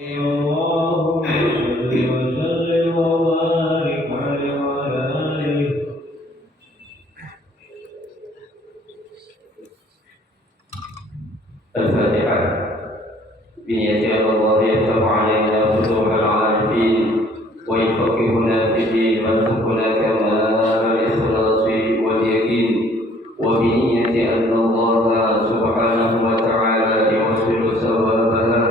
اللهم صل وسلم وبارك عليه وعلى آله. الفاتحة. بنية الله يفتح علينا فتوح العارفين ويفقهنا في الدين ويرزقنا كمال الإخلاص واليقين، وبنية أن الله سبحانه وتعالى يوصل ثوابها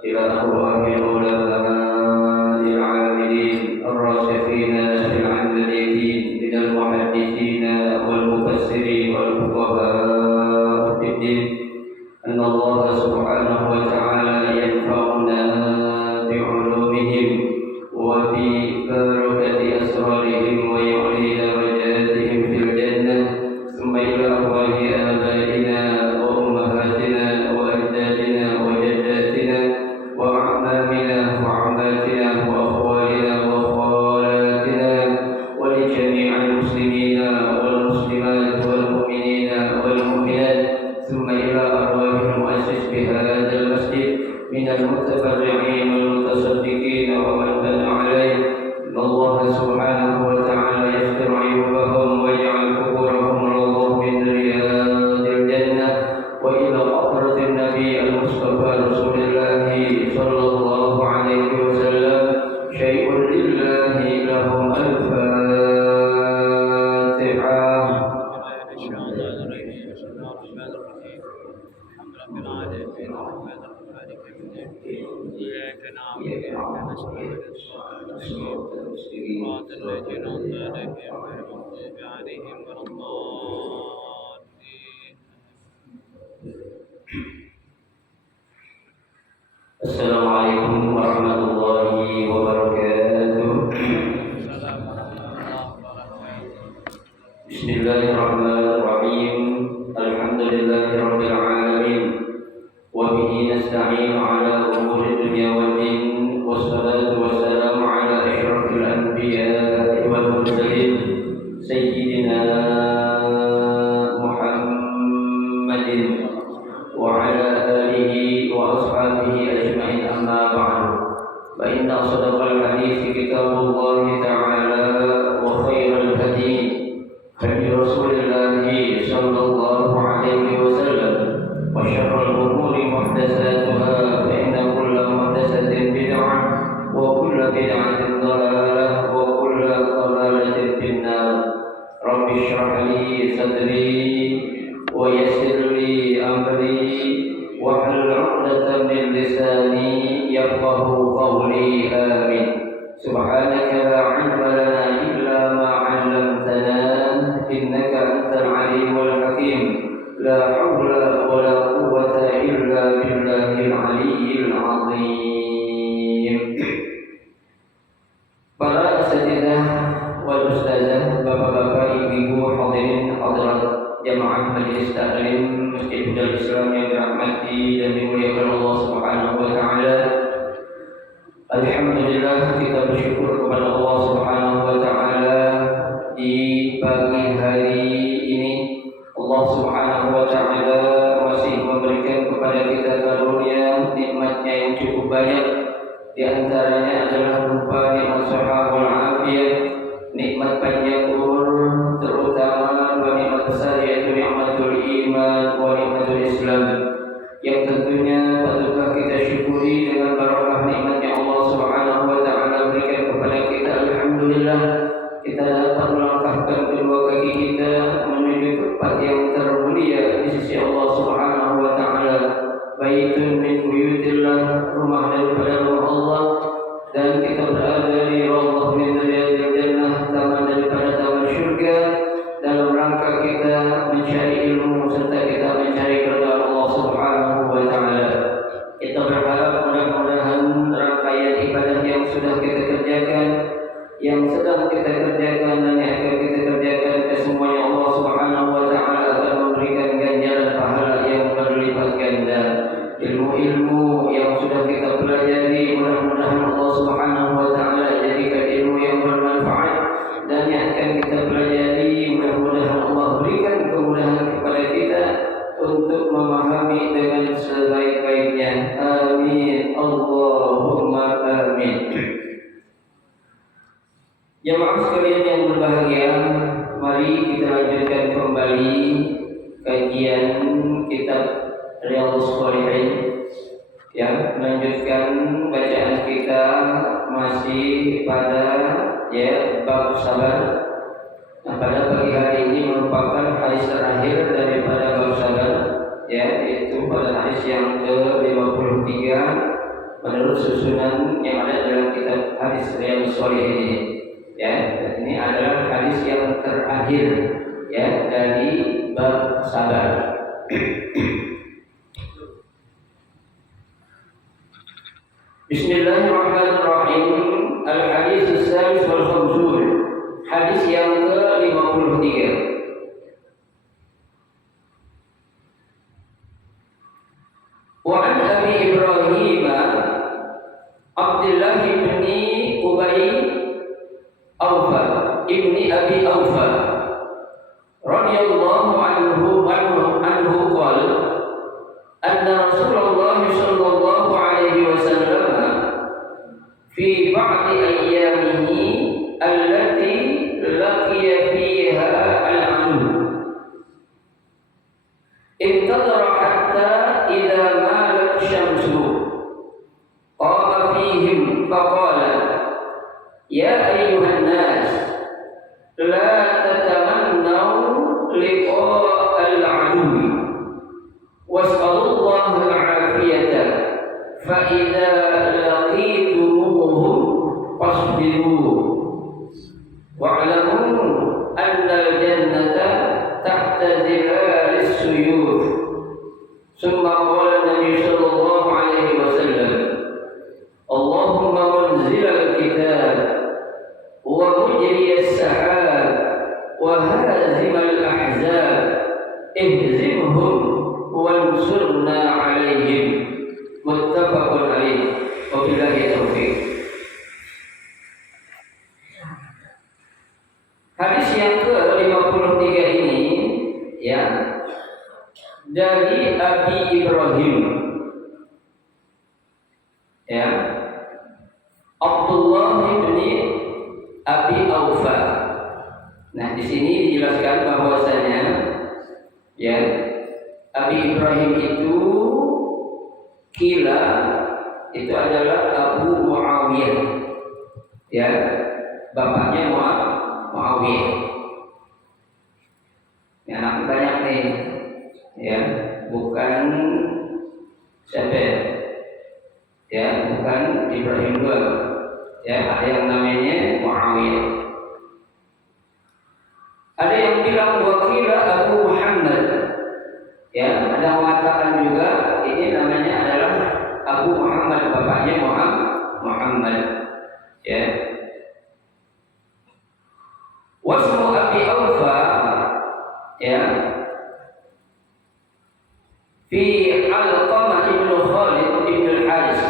إلى أرواح العلماء العاملين الراسخين في العلم اليقين من المحدثين والمفسرين والفقهاء في الدين، أن الله سبحانه وتعالى ينفعنا بعلومهم وببركة أسرارهم ويعلي درجاتهم في الجنة. ثم إلى أرواح آبائنا وأمهاتنا وأجدادنا وجداتنا وأعمامنا وعماتنا وأخوالنا وخالاتنا ولجميع المسلمين والمسلمات والمؤمنين والمؤمنات. ثم إلى أرواح المؤسس بهذا المسجد من المتبرعين والمتصدقين ومن بنى عليه. إن الله سبحانه وتعالى يستر عيوبهم ويجعل قبورهم روضة من رياض الجنة. وإلى حضرة النبي المصطفى رسول الله صلى الله عليه وسلم شيء لله لهم الفاتحة. إياك نعبد وإياك نستعين صراط الذين أنعمت عليهم غير المغضوب عليهم ولا الضالين. السلام عليكم ورحمة الله وبركاته. بسم الله الرحمن الرحيم. الحمد لله رب العالمين، وبه نستعين على أمور الدنيا والدين، والصلاة والسلام على أشرف الأنبياء والمرسلين سيدنا محمد وعلى آله وأصحابه أجمعين. أما بعد، فإن أصدق الحديث كتاب الله تعالى، وخير الهدي هدي رسول الله صلى الله عليه وسلم، وشر الأمور محدثاتها، فإن كل محدثة بدعة وكل بدعة ضلالة وكل ضلالة في النار. رب اشرح لي صدري ويسر لي أمري واحلل عقدة من لساني يفقه قولي. آمين. سبحانك لا علم لنا إلا ما علمتنا إنك أنت العليم الحكيم. لا حول ولا قوة إلا بالله العلي العظيم. Para asatidzah wal ustazah, bapak-bapak, ibu-ibu, hadirin hadirat jamaah majelis taklim Masjid Hudal Islam yang dirahmati dan dimuliakan Allah Subhanahu wa taala. Alhamdulillah, kita bersyukur kepada Allah Subhanahu wa taala di pagi hari ini. Allah Subhanahu wa taala masih memberikan kepada kita karunia nikmatnya yang cukup banyak. Di antaranya adalah berupa nikmat sehat wal afiyah, nikmat panjang umur, terutama dua nikmat besar, yaitu nikmatul iman wa nikmatul Islam, yang tentunya patutlah kita syukuri dengan barakah nikmatnya Allah Subhanahu wa taala berikan kepada kita. Alhamdulillah, kita dapat melangkahkan kedua kaki kita menuju tempat yang termulia di sisi Allah Subhanahu wa taala. Baitun min buyutillah, rumah daripada rumah Allah, dan kita berada di rawdah min riyadil jannah, taman daripada taman syurga, dalam rangka kita mencari ilmu serta kita mencari keridhaan Allah Subhanahu wa taala. Kita berharap mudah-mudahan alamin. Jemaah sekalian yang berbahagia, mari kita lanjutkan kembali kajian kitab Riyadhus Shalihin. Ya, melanjutkan bacaan kita masih pada bab sabar. Nah, pada pagi hari ini merupakan hadis terakhir daripada bab sabar, yaitu pada hadis yang ke-53 menurut susunan yang ada dalam kitab hadis Riyadhus Shalihin ini. Ini adalah hadis yang terakhir dari bab sabar. Bismillahirrahmanirrahim. Al-hadis as-salis wal khamsun. Hadis yang ke-53. Wa an Abi Ibrahim Abdullah bin Ubay Awfa ibni Abi Awfa radhiyallahu anhu qala anna Rasulullah sallallahu alaihi wasallam fi ba'di ayyamihi allati laqiya fiha al-'adu intadara hatta idza malat syamsu qama fihim faqala ya ayyuhan nas la tatamannaw liqa' al-'aduwi was'alullaha al-'afiyata fa idza laqitumuhum fasbiru wa'lamu anna al-jannata tahta zilalis suyuf. Summa qala Nabi sallallahu alaihi wasallam Allahumma munzilal kitab wa mujriyas sahab wa hazimal ahzab ihzimhum wansurna alaihim. Muttafaqun alaih. Wabillahi taufiq. Hadis yang ke-53 ini dari Abi Ibrahim Abdullah bin Abi Awfa. Nah, di sini dijelaskan bahwasanya Abi Ibrahim itu kila itu adalah Abu Muawiyah, bapaknya Muawiyah. Anak banyak nih, bukan siapa bukan Ibrahim dua, ada yang namanya Muawiyah. Ada yang bilang wakila Abu Muhammad, ada yang mengatakan juga ini namanya adalah Abu Muhammad, bapaknya Muhammad. Wasmu Abi Awfa fi Alqamah ibn Khalid ibn al-Haris.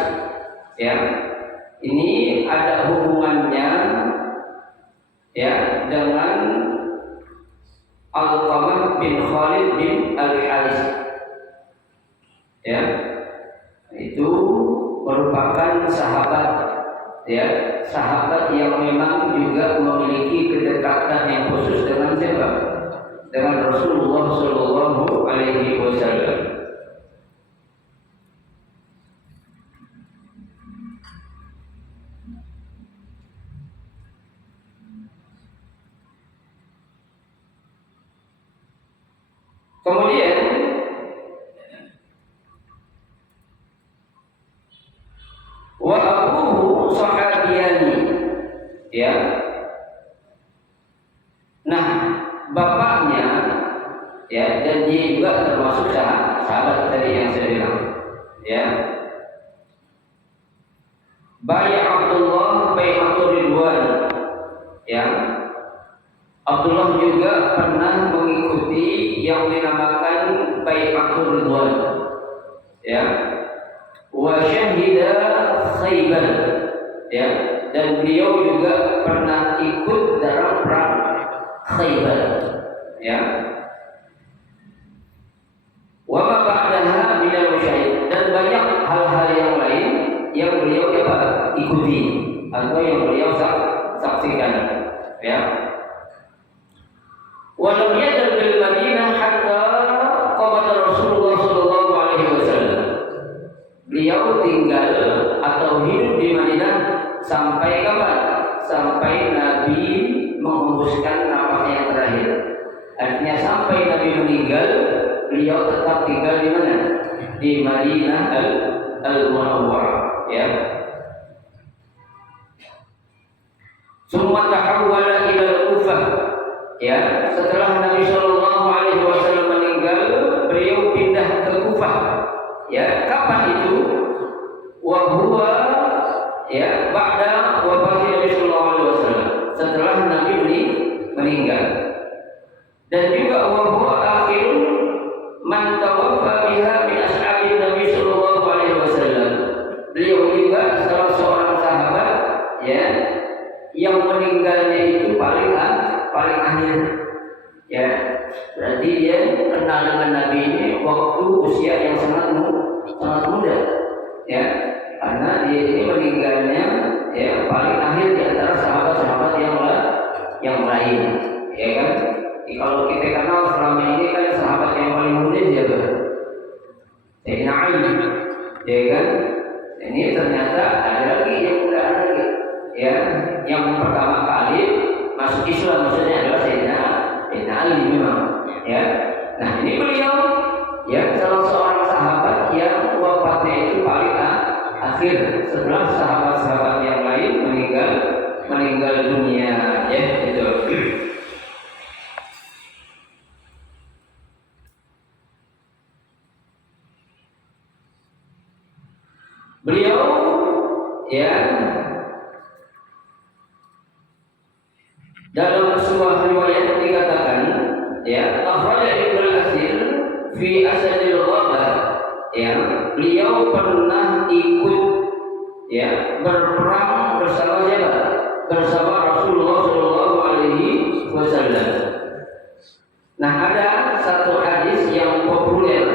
Ini ada hubungannya dengan Alqamah bin Khalid bin al-Haris. Itu merupakan sahabat sahabat yang memang juga memiliki kedekatan yang khusus dengan siapa? Dengan Rasulullah sallallahu alaihi wasallam. Kemudian wa abuhu sahabiyani, nah bapaknya dan dia juga termasuk sahabat tadi yang saya bilang, Bai' Abdullah bai'atul ridwan, Abdullah juga pernah mengikuti yang dinamakan bai'atul ridwan, wa syahida Khaybar, dan beliau juga pernah ikut dalam perang Khaybar, wa ma ba'daha minal musyahid, dan banyak hal-hal yang lain yang beliau apa? Ikuti atau yang beliau saksikan. Ya. Walau yadul bil Madinah hatta qabata Rasulullah sallallahu alaihi wasallam. Beliau tinggal atau hidup di Madinah sampai kapan? Sampai Nabi menghembuskan nafas yang terakhir. Artinya sampai Nabi meninggal, beliau tetap tinggal di mana? Di Madinah al-Munawwarah, ya. Summa tahawwala ila al-Kufah. Ya, setelah Nabi sallallahu alaihi wasallam meninggal, beliau pindah ke Kufah. Ya, kapan itu? Wa huwa ya ba'da wafat Nabi sallallahu alaihi wasallam. Setelah Nabi meninggal. Dan juga wa huwa akhirun man tawaffa biha min ashabi Nabi sallallahu alaihi wasallam. Beliau juga salah seorang sahabat ya yang meninggalnya itu paling akhir. Ya, berarti dia kenal dengan Nabi ini waktu usia yang sangat muda. Ya, karena dia ini meninggalnya ya paling akhir di antara sahabat-sahabat yang lain. Ya kan? Kalau kita kenal selama ini kan sahabat yang paling muda siapa? Sayyidina Ali. Ya kan? Ini ternyata ada lagi yang muda lagi. Ya, yang pertama kali masuk Islam maksudnya adalah Sayyidina Ali memang. Ya. Nah, ini beliau ya salah seorang sahabat yang wafatnya itu paling akhir setelah sahabat-sahabat yang lain meninggal dunia. Ya, itu. Beliau ya dalam sebuah riwayat dikatakan ya akhraja Ibnu Al-Asir fi Asadil Ghabah ya beliau pernah ikut ya berperang bersama siapa? Bersama Rasulullah sallallahu alaihi wasallam. Nah, ada satu hadis yang populer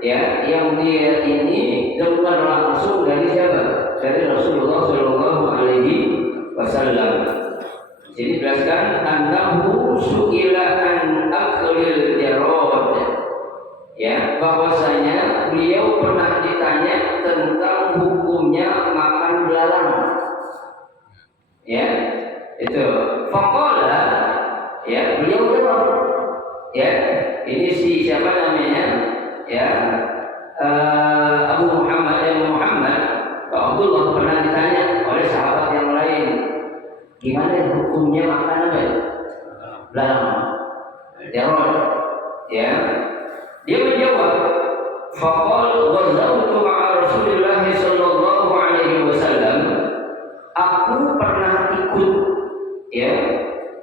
ya yang dia ini dengar langsung dari siapa? Dari Rasulullah sallallahu alaihi wasallam. Jadi jelaskan annahu su'ila an aklil jarod. Ya, bahwasanya beliau pernah ditanya tentang hukumnya makan belalang. Ya, itu. Faqala ya, beliau jawab. Ya, ini si siapa namanya? Ya, Abu Muhammad Abdullah pernah ditanya oleh sahabat yang lain, gimana hukumnya makan apa? Belalang, jarod. Ya, dia menjawab, faqal ghazawtu ma'a Rasulillah sallallahu alaihi wasallam. Aku pernah ikut ya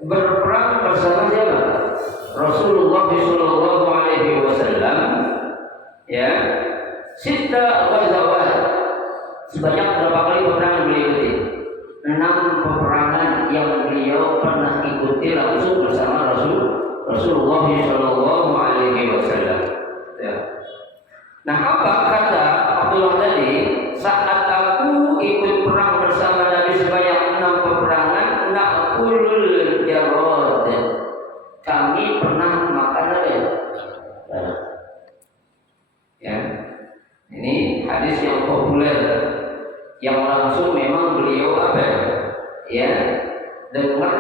berperang bersama siapa? Rasulullah sallallahu alaihi wasallam. Ya, sita ghazawat. Sebanyak berapa kali peperangan beliau ikuti? 6 peperangan yang beliau pernah ikuti langsung bersama Rasulullah sallallahu alaihi wasallam. Ya. Nah, apa kata Abdullah tadi? Saat aku ikut perang bersama Nabi sebanyak 6 peperangan, naqulul jarad. Kami pernah makan apa? Ya. Ini hadis yang populer yang langsung memang beliau apa? Ya, dengar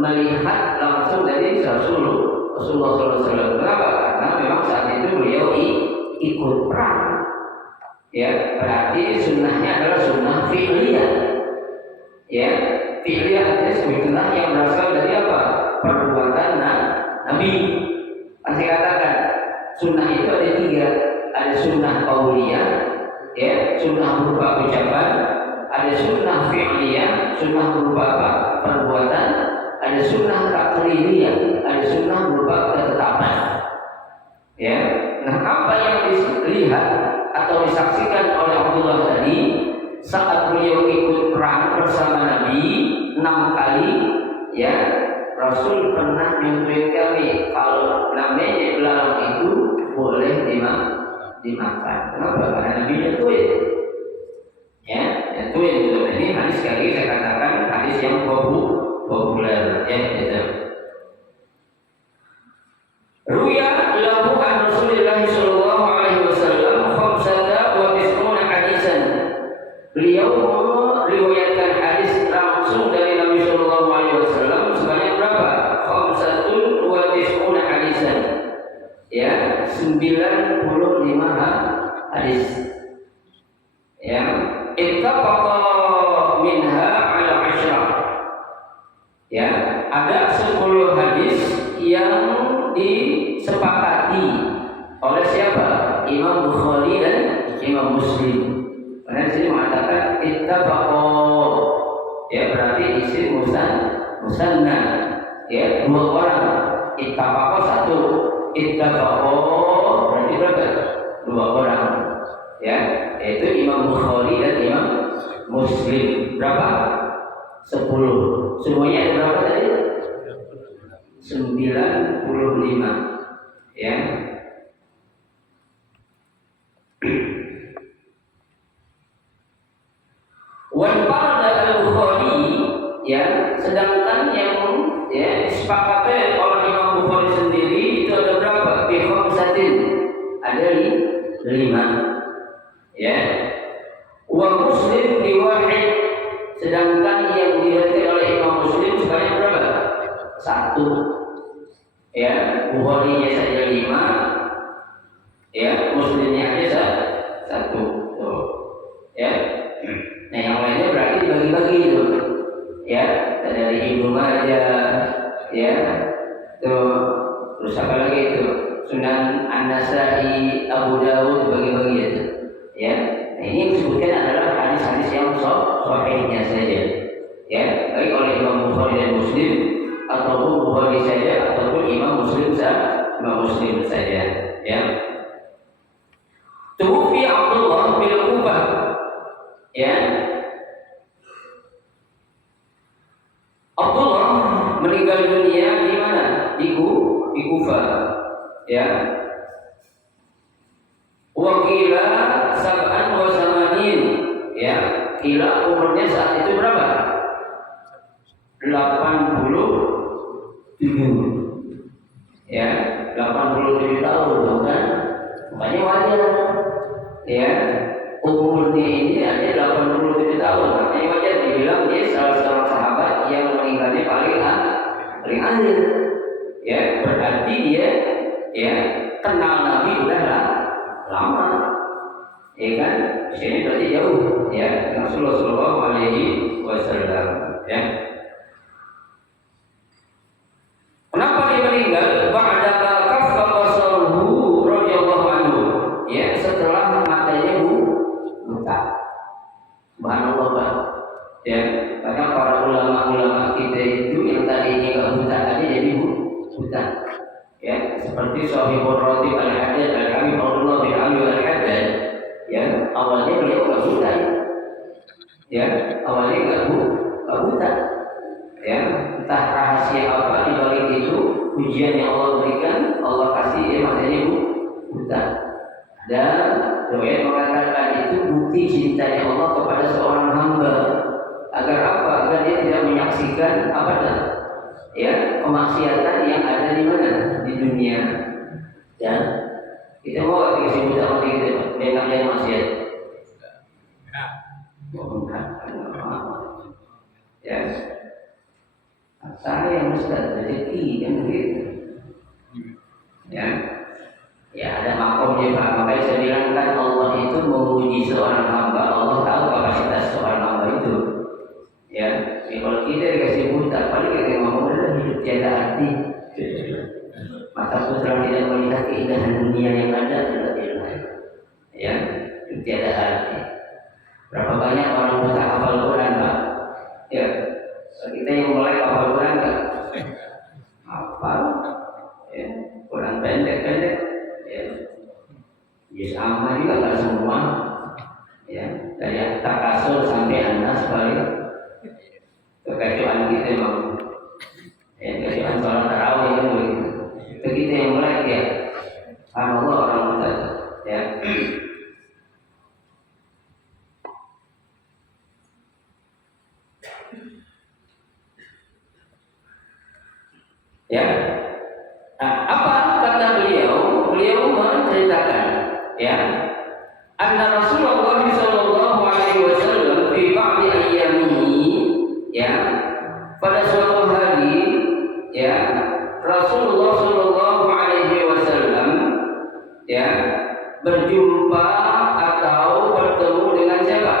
melihat langsung dari Rasulullah SAW. Kenapa? Karena memang saat itu beliau ikut perang. Ya, berarti sunnahnya adalah sunnah fi'liyah. Ya, fi'liyah artinya sebetulnya yang berasal dari apa? Perbuatan Nabi. Kan saya katakan sunnah itu ada 3. Ada sunnah qauliyah, ya, sunnah berupa ucapan. Ada sunnah fi'liyah, sunnah berupa apa? Perbuatan. Ada sunnah taqririyah, ada sunnah berupa ketetapan. Ya, nah apa yang dilihat atau disaksikan oleh Abdullah tadi saat beliau ikut perang bersama Nabi 6 kali, ya, Rasul pernah menyuruh kami kalau namanya belalang itu boleh dimakan. Kenapa? Karena Nabi nyentuhin. Ya, nyentuhin ini sekali saya katakan hadis yang populer ya gitu. Ruya lahu an Rasulillah sallallahu alaihi wasallam khamsata wa tis'una hadisan. Beliau meriwayatkan hadis langsung dari Nabi sallallahu alaihi wasallam sebanyak berapa? Khamsatun wa tis'una hadisan. Ya, 95 hadis. Ya, ittafaqa minha ala 'ashrah. Ya, ada 10 hadis yang disepakati oleh siapa? Imam Bukhari dan Imam Muslim. Karena di sini mengatakan ittafaqo, ya berarti isim musanna, ya 2 orang. Ittafaqo 1, ittafaqo berarti berapa? 2 orang. Ya, yaitu Imam Bukhari dan Imam Muslim. Berapa? 10. Semuanya ada berapa tadi? 95, ya. Wal farada al-Bukhari, ya, sedangkan yang ya disepakati oleh Imam Bukhari sendiri itu ada berapa? Bi khamsatin, ada 5, ya. Wa Muslim bi wahid, sedangkan yang diriwayatkan oleh Imam Muslim sebanyak berapa? 1. Ya, Bukhari-nya saja 5, ya, Muslimnya aja 1. Tuh. Ya. Nah, yang lainnya berarti dibagi-bagi itu. Ya, dari Ibnu Majah, ya. Terus apa lagi itu? Sunan An-Nasa'i, Abu Dawud bagi-bagi itu. Ya. Nah, ini yang disebutkan adalah hadis-hadis yang sahihnya saja. Ya, baik oleh Imam Bukhari dan Muslim, ataupun Bukhari saja, ataupun Imam Muslim saja, ya. Tuwfi Abdullah bin Kufah, ya. Abdullah meninggal dunia di mana? Di Kufah, ya. Wakila sab'an wa samanin, ya. Kila umurnya saat itu berapa? 87, ya, 87 tahun, kan? Makanya wajar, ya, umurnya ini ada 87 tahun, makanya wajar dibilang dia salah seorang sahabat yang meninggalnya paling akhir, ya, berarti dia, ya, kenal Nabi udah lama, ya kan? Sini berarti jauh, ya, Rasulullah Shallallahu Alaihi Wasallam, ya. Kenapa dia meninggal? Ba'da kaffa basaruhu radhiyallahu anhu. Ya, setelah matanya buta. Subhanallah, Pak. Ya, banyak para ulama-ulama kita itu yang tadinya enggak buta tadi jadi buta. Ya, seperti Shahibur Ratib Al-Haddad Al-Habib Abdullah bin Ali Al-Haddad. Ya, awalnya beliau enggak buta. Ya, awalnya enggak buta. Ya, entah rahasia apa di balik itu, ujian yang Allah berikan, Allah kasih dia matanya buta. Dan riwayat mengatakan itu bukti cintanya Allah kepada seorang hamba. Agar apa? Agar dia tidak menyaksikan apa dah? Ya, kemaksiatan yang ada di mana? Di dunia. Ya, kita mau dikasih buta mati kita, banyak yang maksiat. Ya. Saya yang Ustaz rezeki kan begitu, ya, ya ada makomnya Pak. Makanya saya bilang kan Allah itu menguji seorang hamba. Allah tahu kapasitas seorang hamba itu, ya. Kalau kita dikasih buta, paling kita mau adalah hidup tiada arti. Mata putra tidak melihat keindahan dunia yang ada, ya, hidup tiada arti. Berapa banyak orang buta hafal Quran, Pak? Ya. Kita yang mulai hafal Quran enggak? Hafal, ya, Quran pendek-pendek, ya. Yes, amma juga enggak semua, ya. Dari Takasur sampai Anas paling kekecuan kita memang, ya, kekecuan sholat tarawih itu begitu. Itu kita yang mulai, ya. Allah orang muda, ya. Ya. Nah, apa kata beliau? Beliau menceritakan, ya, anna Rasulullah sallallahu alaihi wasallam fi ba'di ayyamihi, ya, pada suatu hari, ya, Rasulullah sallallahu alaihi wasallam, ya, berjumpa atau bertemu dengan siapa?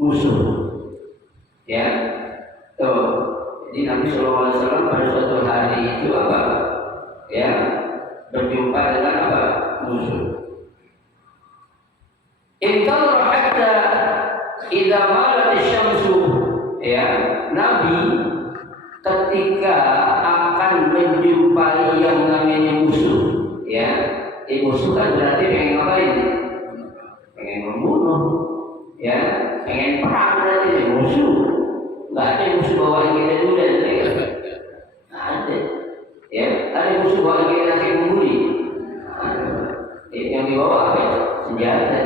Musuh. Ya. Tuh. Jadi Nabi sallallahu alaihi wasallam pada suatu hari itu apa? Ya, berjumpa dengan apa? Musuh. Intadhara hatta idza malat asy-syamsu, ya, Nabi ketika akan menjumpai yang namanya musuh, ya, musuh kan berarti pengen ngapain? Pengen membunuh, ya, pengen perang berarti musuh. Nggak ada musuh bawaan kita dulu dan nggak ada, ya, ada musuh bawaan kita nasi membuli. Yang dibawa apa ya? Senjata,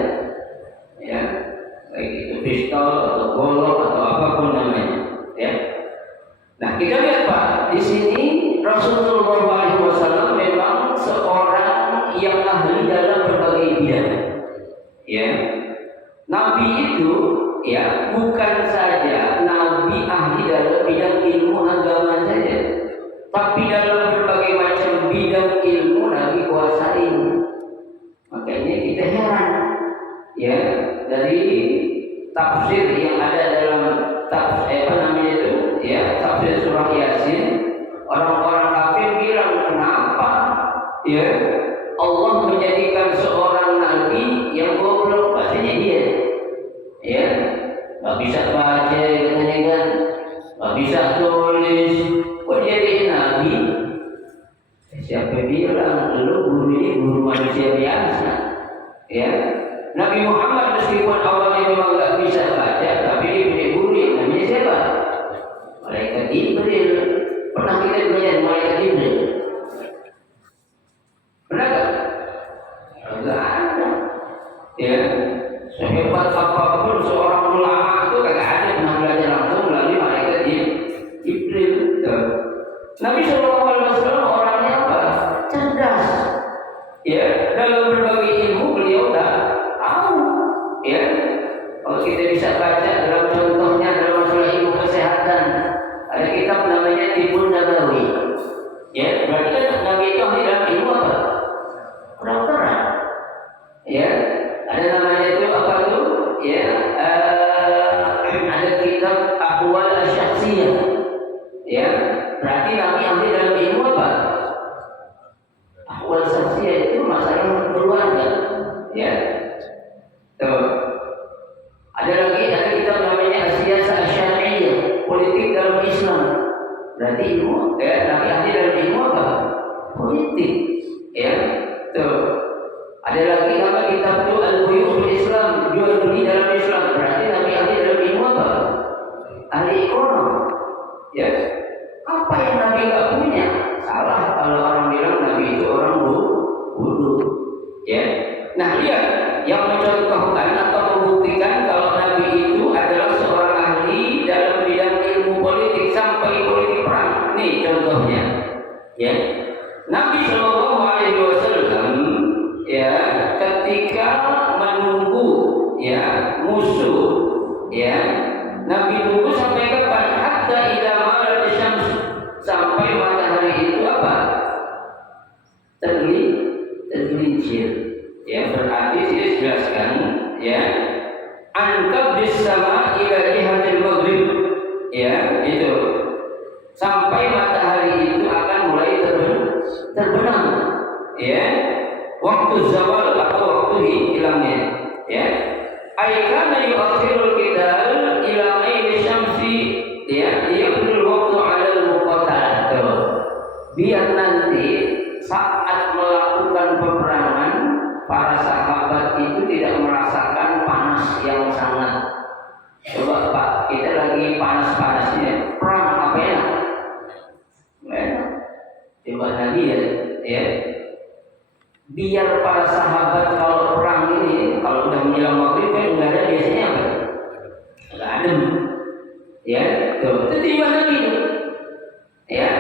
ya, baik itu pistol atau golok atau apapun namanya, ya. Nah, kita lihat Pak, di sini Rasulullah SAW memang seorang yang ahli dalam berbagai bidang, ya. Nabi itu, ya, bukan saja Nabi ahli dalam bidang ilmu agama saja, tapi dalam berbagai macam bidang ilmu Nabi kuasai. Makanya kita heran, ya, dari tafsir yang ada dalam tafsir apa namanya itu, ya, tafsir surah Yasin, orang-orang kafir bilang kenapa, ya, Allah menjadikan seorang nabi yang goblok, bahasanya dia, ya, nggak bisa baca katanya kan, nggak bisa tulis, kok jadi nabi? Siapa bilang lu guru ini guru manusia biasa, ya? Nabi Muhammad meskipun awalnya memang nggak bisa baca, tapi dia punya guru yang namanya siapa? Malaikat Jibril. Pernah kita belajar malaikat Jibril? Pernah nggak? Nggak ada. Ya, sehebat apapun seorang ulama itu kagak ada pernah belajar langsung melalui malaikat Jibril. Nabi SAW orangnya apa? Cerdas. Ya, dalam berbagai ilmu beliau tahu. Ya, kalau kita bisa baca dalam contohnya dalam masalah ilmu kesehatan, ada kitab namanya Tibbun Nabawi. Ya, berarti kan Nabi itu ahli dalam ilmu apa? Kedokteran. Ya, ada namanya itu apa tuh? Ya, ada kitab Ahwal Asy-Syakhsiyah. Ya, berarti Nabi ahli dalam ilmu apa? Ahwal Asy-Syakhsiyah itu masalah keluarga. Ya. Tuh. Ada lagi ada kitab namanya As-Siyasah Asy-Syar'iyyah, politik dalam Islam. Berarti ilmu, ya, Nabi ahli dalam ilmu apa? Politik. Ya. Tuh. Ada lagi nama kitab itu Al-Buyuh fil Islam, jual beli dalam Islam. Berarti Nabi ahli dalam ilmu apa? Ahli ekonomi. Ya. Apa yang Nabi nggak punya? Salah kalau orang bilang Nabi itu orang bodoh. Ya. Nah, lihat yang mencontohkan atau membuktikan kalau Nabi itu adalah seorang ahli dalam bidang ilmu politik sampai politik perang. Nih contohnya. Ya. Nabi Shallallahu Alaihi Wasallam, ya, ketika menunggu, ya, musuh, ya, Nabi tunggu sampai kapan? Hatta idza malat asy-syams, sampai matahari itu apa? Tergelincir. Ya, berarti sini dijelaskan, ya, angkab di sama ila jihatil maghrib, ya, itu sampai matahari itu akan mulai terbenam, ya, waktu zawal atau waktu hilangnya, ya. Aikana yu'akhirul qidal ila maili syamsi, ya, yaqdul waktu 'ala al-muqatalah. Biar nanti saat melakukan peperangan para sahabat itu tidak merasakan panas yang sangat. Coba Pak, kita lagi panas-panasnya perang, apa ya? Enak. Coba Nabi, ya. Biar para sahabat kalau perang ini, kalau udah menjelang maghrib kan nggak ada biasanya apa? Nggak adem. Ya, tuh. Itu di mana Nabi? Ya.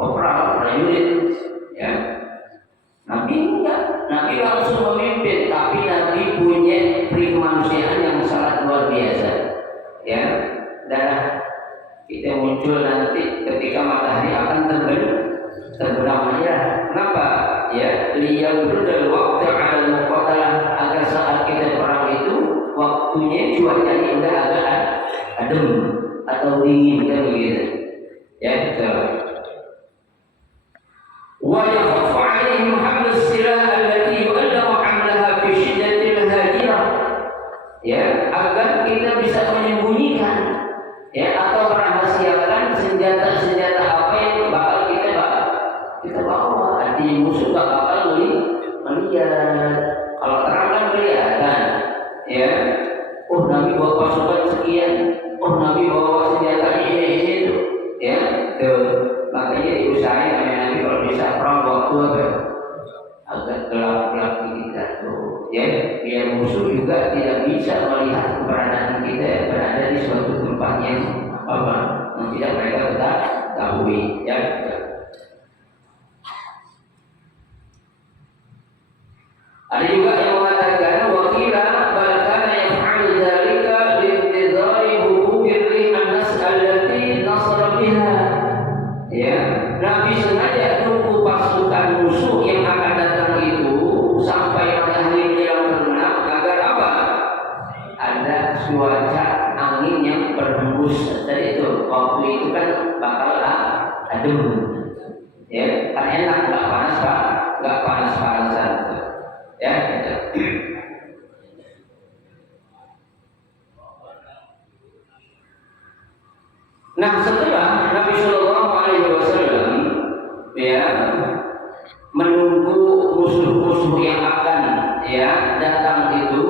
kopral, prajurit, ya. Nabi enggak, Nabi langsung memimpin, tapi Nabi punya kemanusiaan yang sangat luar biasa, ya. Dan kita muncul nanti ketika matahari akan terbenam ya. Kenapa? Ya, liyabudul waktu ala muqatalah, agar saat kita perang itu waktunya cuacanya udah agak adem atau dingin kan begitu. Ya, betul. Wa yakhaffu 'alaihim hamlus silah allati yu'allahu 'amlaha fi shiddatil hajirah. Ya, agar kita bisa menyembunyikan ya atau merahasiakan senjata-senjata apa yang bakal kita bawa. Artinya musuh gak bakal melihat. Kalau terang kan kelihatan, ya. Oh, Nabi bawa pasukan sekian. Oh, Nabi bawa senjata ini itu, ya. Tuh, makanya diusahain oleh Nabi kalau bisa perang waktu agak gelap-gelap kita tuh, ya. Biar musuh juga tidak bisa melihat keberadaan kita berada di suatu tempat yang tidak mereka ketahui, ya. Ada juga yang mengatakan wakila balkana yaf'alu dzalika liintizari hububir ri'an-nas allati nasara biha. Ya, Nabi sengaja nunggu pasukan musuh yang akan datang itu sampai matahari menjelang terbenam agar apa? Ada cuaca angin yang berhembus dari itu. Waktu itu kan bakal adem. Ya, kan enak, nggak panas-panasan. Ya, gitu. Nah, setelah Nabi Shallallahu Alaihi Wasallam ya menunggu musuh-musuh yang akan ya datang itu,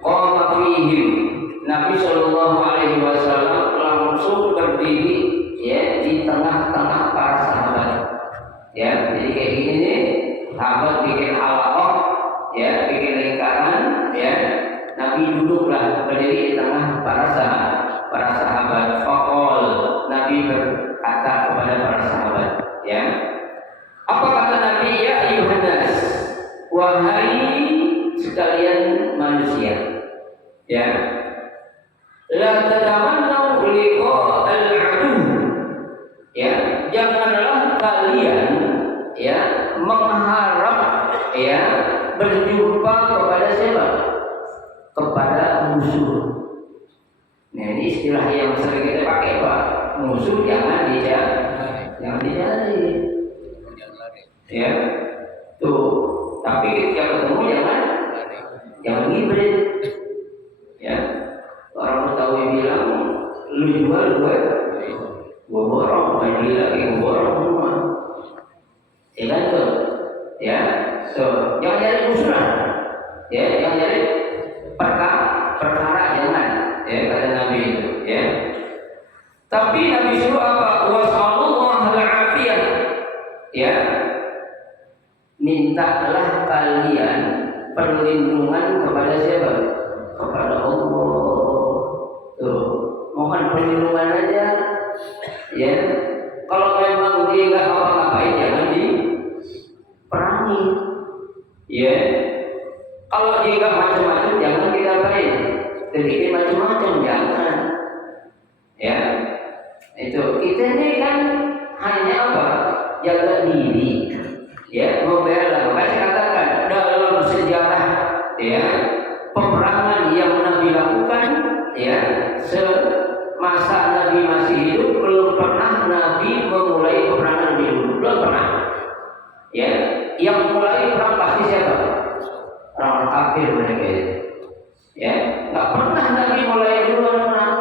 qama fihim, Nabi Shallallahu Alaihi Wasallam langsung berdiri ya di tengah-tengah para sahabat. Ya, jadi kayak gini nih, sahabat bikin halaqah, ya, bikin lingkaran, ya. Nabi duduklah berdiri di tengah para sahabat. Faqol, Nabi berkata kepada para sahabat, ya. Apa kata Nabi? Ya ayuhan nas, wahai sekalian manusia, ya. La tatamannu liqa al-adu, ya. Janganlah kalian ya mengharap ya berjumpa kepada siapa? Kepada musuh. Nah, ini istilah yang sering kita pakai, Pak. Musuh jangan dicari. Ya. Tuh, tapi ketika ketemu jangan hibrid. Ya. Orang Betawi bilang lu jual gue borong, beli lagi borong semua. Ya kan tuh. Ya. So, jangan cari musuh lah. Ya, jangan cari perkara jangan. Ya, kata Nabi itu, ya. Tapi Nabi suruh apa? Wasallallahu al-afiyah. Ya. Mintalah kalian perlindungan kepada siapa? Kepada Allah. Tuh, mohon perlindungan aja. Ya. Kalau memang dia enggak apa-apain jangan diperangi. Ya. Kalau dia enggak macam-macam jangan diapain. Jadi macam-macam jangan. Ya. Itu kita ini kan hanya apa? Jaga diri. Ya, membela. Maka saya katakan dalam sejarah ya peperangan yang Nabi lakukan ya semasa Nabi masih hidup belum pernah Nabi memulai peperangan lebih dulu, belum pernah. Ya, yang mulai perang pasti siapa? Orang kafir mereka itu. Ya, nggak pernah Nabi mulai duluan perang.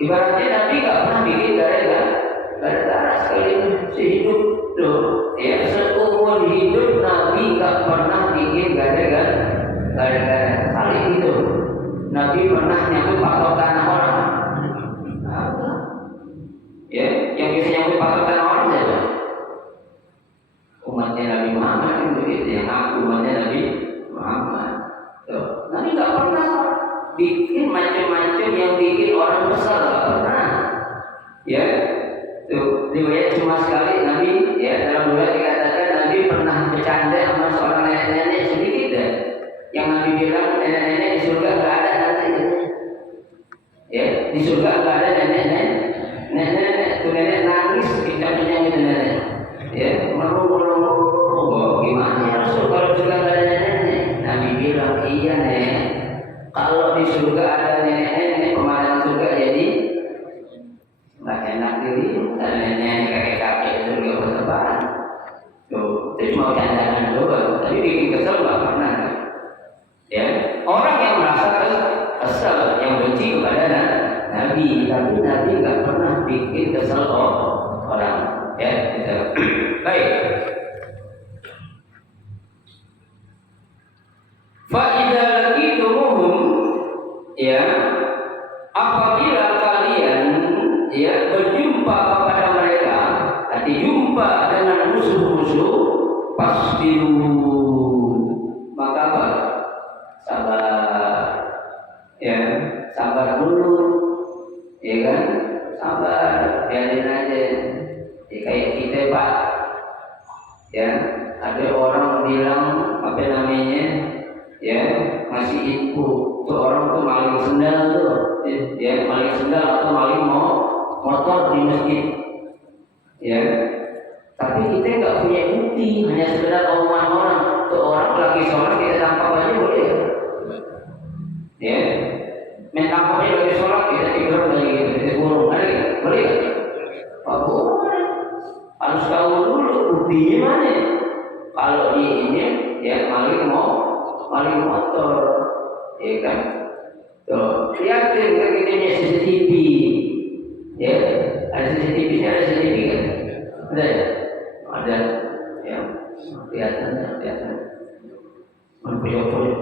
Ibaratnya Nabi nggak pernah bikin gara-gara sekali sehidup tuh. Ya, seumur hidup Nabi nggak pernah bikin gara-gara kali itu. Nabi pernah nyambut patok tanah orang. Ya, yang bisa nyambut patok tanah orang siapa? Umatnya Nabi Muhammad kan begitu, yang aku umatnya Nabi Muhammad. Tuh, Nabi nggak pernah bikin macam-macam yang bikin orang besar, nggak pernah. Ya, tuh riwayat cuma sekali Nabi Ya, merung-merung. Oh, gimana ya Rasul kalau surga nggak ada nenek? Nabi bilang iya nek. Kalau di surga ada nenek-nenek, pemandangan surga jadi nggak enak diri. Ada nenek kakek-kakek di surga bertebaran. Tuh, itu cuma candaan doang. Tapi bikin kesel nggak pernah. Ya, orang yang merasa kesel, yang benci kepada Nabi, tapi Nabi nggak pernah bikin kesel orang. Ya, gitu. Baik. Fa'idza laqitumuhum, ya, apabila kalian ya berjumpa kepada mereka, arti jumpa dengan musuh-musuh, fasbiru, maka apa? Sabar. Ya, sabar dulu. Ya kan? Sabar, biarin aja. Ya, kayak kita Pak, ya ada orang bilang apa namanya, ya masih info tuh orang tuh maling sendal tuh, ya maling sendal atau maling motor di masjid, ya tapi kita nggak punya bukti, hanya sekedar omongan orang. Tuh orang lagi sholat kita tangkap aja boleh, ya main tangkap aja lagi sholat kita tidur lagi gitu, kita burung ada boleh nggak? Boleh. Harus tahu dulu buktinya mana. Kalau di ini ya maling motor, ya kan? Tuh lihatin kan kita punya CCTV, ya ada CCTV-nya, ada CCTV kan? Ada ya? Ada, ya kelihatan. Foyo-foyo.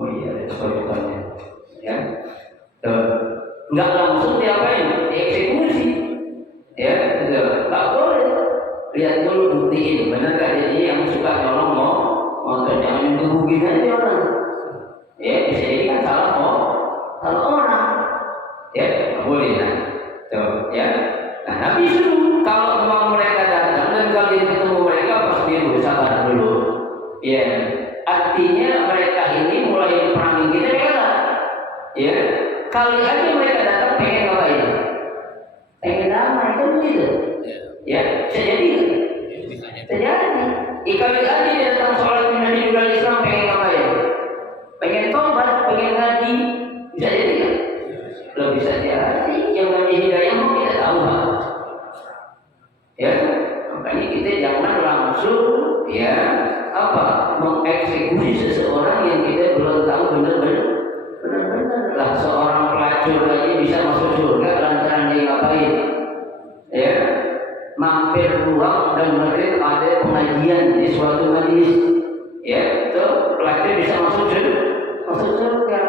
Oh iya ada foyo-foyonya, ya. Tuh nggak langsung diapain? Dieksekusi, ya betul. Tak boleh. Lihat dulu, buktiin benar gak jadi yang suka nyolong motor, jangan digebukin aja orang. Ya bisa jadi kan salah orang. Ya nggak boleh lah. Tuh ya. Nah Nabi suruh kalau memang mereka datang dan kalian ketemu mereka pasti sabar dulu. Ya artinya mereka ini mulai perang kita kan? Ya kali aja mereka datang pengen ngapain? Pengen damai kan begitu. Ya, terjadi. Kali aja dia datang sholat di bulan Islam pengen ngapain? Pengen tobat, pengen ngaji, bisa jadi kan? Belum bisa jadi. Yang namanya hidayah mau kita tahu lah. Ya, makanya kita jangan langsung ya mengeksekusi seseorang yang kita belum tahu benar-benar lah. Seorang pelacur aja bisa masuk surga lantaran dia ngapain? Ya. Mampir ruang dan melihat ada pengajian di suatu majelis, ya itu pelacur bisa masuk surga,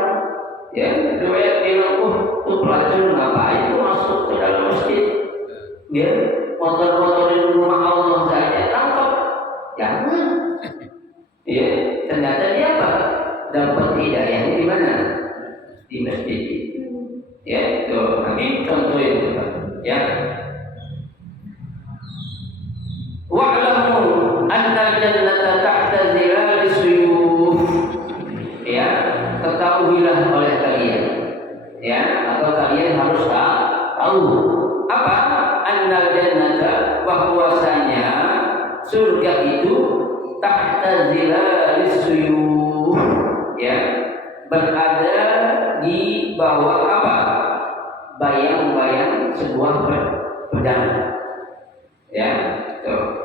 ya riwayat bilang tuh pelacur ngapain tuh masuk ke dalam masjid, ya motor-motor di rumah Allah saja tangkap, jangan, ya ternyata dia apa dapat hidayahnya di mana? Di masjid itu, ya itu kami contoh itu Pak, ya. Wa'lamu anna jannata tahta zilal suyuf, ya ketahuilah oleh kalian, ya atau kalian harus tahu apa anna jannata, bahwasanya surga itu tahta zilal suyuf, ya berada di bawah apa? Bayang-bayang sebuah pedang, ya. Tuh.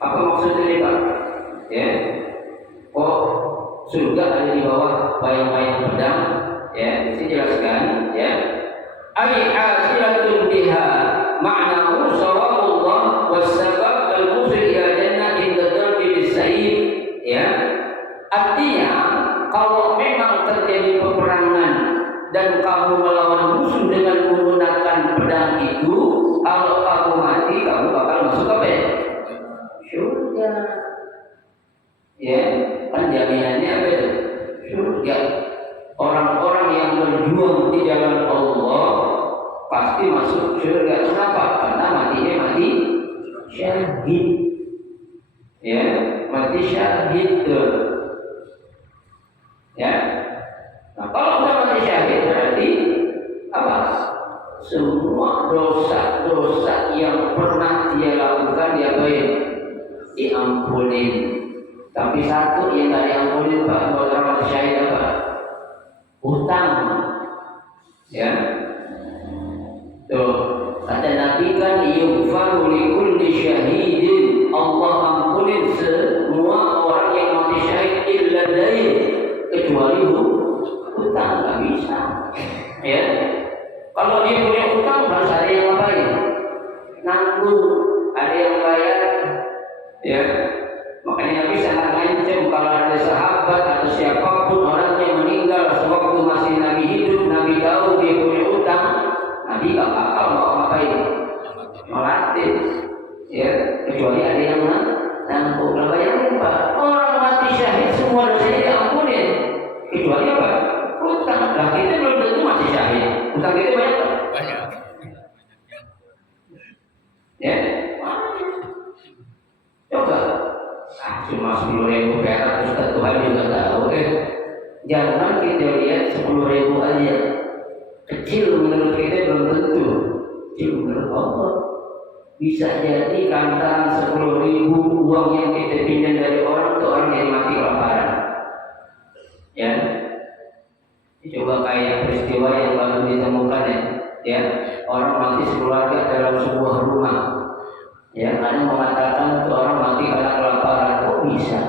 Apa maksudnya ini Pak? Ya, surga ada di bawah bayang-bayang pedang. Ya, disini jelaskan. Ya, ay hasilatun biha ma'nahu sawabullah was-sabab al-musil ila jannah inda darbi bis-sayf. Ya, artinya kalau memang terjadi peperangan dan kamu melawan musuh dengan menggunakan pedang itu, kalau kamu mati, kamu bakal masuk apa ya? Surga. Ya, kan jaminannya apa itu? Surga. Orang-orang yang berjuang di jalan Allah pasti masuk surga. Kenapa? Karena matinya mati syahid. Ya, mati syahid. Ya. Nah, kalau udah mati syahid berarti apa? semua dosa-dosa yang pernah dia lakukan dia baik diampuni. Tapi satu yang tidak diampuni Pak buat orang mati syahid apa? Hutang. Ya. Tuh, kata Nabi kan yughfaru likulli syahidin, Allah ampunin semua orang yang mati syahid illa dain, kecuali hutang. Nggak bisa. Ya. Kalau dia punya hutang harus ada yang ngapain? Nanggung, ada yang bayar. Ya. Makanya Nabi sangat ngancam kalau ada sahabat atau siapapun orang yang meninggal sewaktu masih Nabi hidup, Nabi tahu dia punya hutang, Nabi gak bakal mau ngapain? Melatih. Ya, kecuali ada yang nanggung. Nah, bayangin Pak, orang mati syahid semua dosanya diampunin, kecuali apa? Hutang. Nah, kita belum tentu mati syahid. Hutang kita banyak Pak? Banyak. Ya, coba. Cuma 10.000 perak Ustaz, Tuhan juga tahu. Jangan kita lihat 10.000 aja. Kecil menurut kita belum tentu. Kecil menurut Allah. Bisa jadi kantaran 10.000 uang yang kita pinjam dari orang itu orang yang mati kelaparan. Ya. Coba kayak peristiwa yang baru ditemukan ya. Orang mati sekeluarga dalam sebuah rumah. Ya, ada yang mengatakan itu orang mati karena kelaparan. Kok bisa?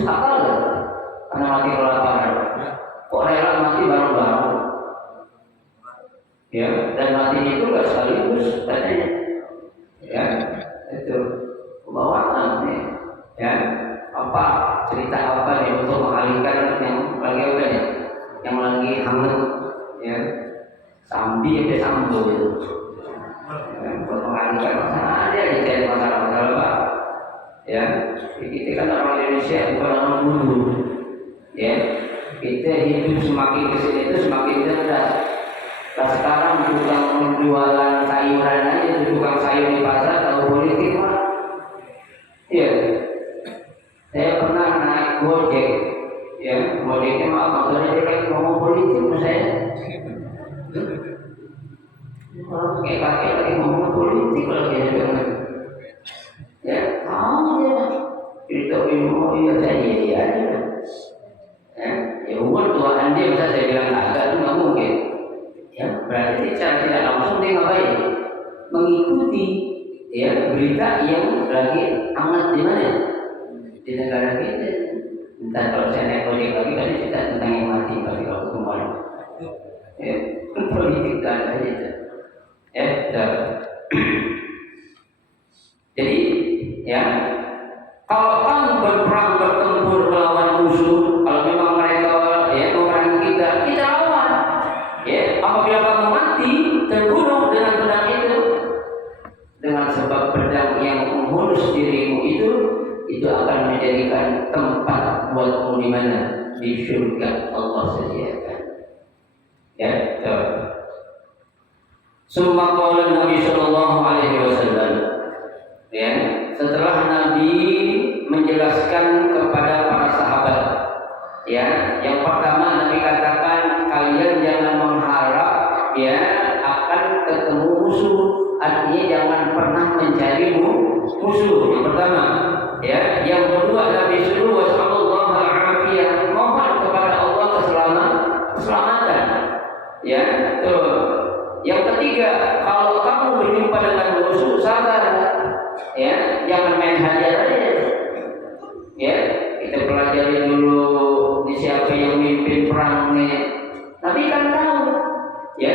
Akal gak? Karena mati kelaparan. Kok rela mati bareng-bareng? Ya, dan matinya itu gak sekaligus katanya. Ya, itu kebawaan nih. Ya, apa cerita apa nih untuk mengalihkan yang lagi apa ya? Yang lagi hangat. Ya. Sambil dia sambung itu, untuk mengalihkan masalah ada di cari masalah-masalah Pak. Ya, kita kan orang Indonesia bukan orang bodoh. Ya, kita hidup semakin kesini itu semakin cerdas. Nah, sekarang tukang jualan sayuran aja, tukang sayur di pasar tahu politik Pak. Iya, saya pernah naik Gojek. Ya, Gojeknya maaf motornya jelek, ngomong politik sama saya. Kalau kayak kakek lagi ngomong politik lagi ada ya, dia cerita ilmu dia saya iya aja. Ya umur tuaan dia masa saya bilang agak itu nggak mungkin. Ya berarti secara tidak langsung dia ngapain? Mengikuti ya berita yang lagi hangat di mana? Di negara kita. Entah kalau saya naik proyek lagi kan cerita tentang yang mati pasti kalau kemarin. Ya politik dan aja. Jadi ya kalau kamu berperang bertempur melawan musuh, kalau memang mereka ya memerangi kita lawan. Ya apabila kamu mati terbunuh dengan pedang itu, dengan sebab pedang yang menghunus dirimu itu akan menjadikan tempat buatmu di mana? Di surga Allah sediakan. Ya, Summa qala Nabi sallallahu alaihi wasallam. Ya, setelah Nabi menjelaskan kepada para sahabat, ya, yang pertama Nabi katakan kalian jangan mengharap ya akan ketemu musuh, artinya jangan pernah mencari musuh. Yang pertama, ya, yang kedua Nabi suruh wasallallahu alaihi mohon kepada Allah keselamatan. Ya, tuh. Yang ketiga, kalau kamu berjumpa dengan musuh, sabar, ya, jangan main hajar aja. Ya, kita pelajari dulu di siapa yang mimpin perangnya. Nabi kan tahu, ya,